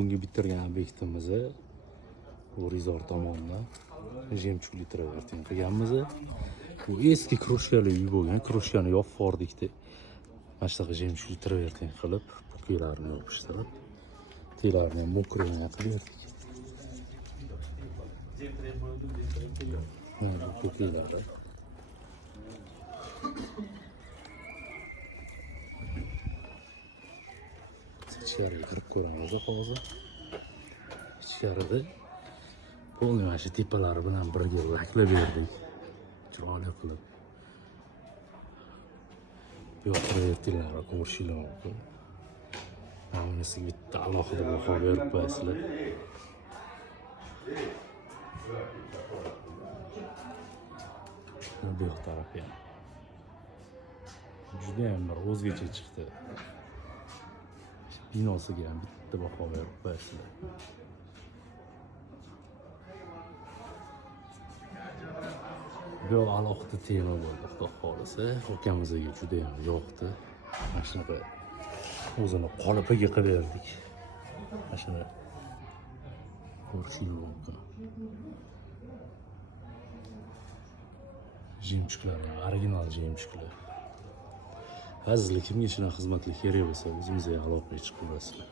Bunga bitirgan obyektimizni bu Rizor tomonidan Jemchugli travertin qilganmiz. Bu eski kroshkali uy bo'lgan, kroshkani yopib yubordikda mana shunaqa Jemchugli travertin qilib, pukilarni yopishtirib, telarni ham mokriyni qilib berdik. Mana bu pukilari. İçeriye kirib ko'ramiz hozir. İçeride polni mana shu tepalari bilan birga laklab berdik. Chiroyli qilib. Bu yoq travertinlarni ko'rishinglar mumkin. Mana bunisiga bitta alohida baho berib qo'yasizlar. Bu yoq taraf ham juda ham bir o'zgacha chiqdi. Binosiga ham bitta baho berib qo'yasizlar. Bu alohida tema bo'ldi, xudo xolisa. Akamizga juda ham yoqdi. Mana shunaqa o'zini qolipiga qilib berdik. Mana shuni ko'rishingiz mumkin. Jemchuglar, original jemchuglar. Azizlar, kimga shunaqa xizmatlar kerak bo'lsa, o'zimizga aloqaga chiqib olasizlar.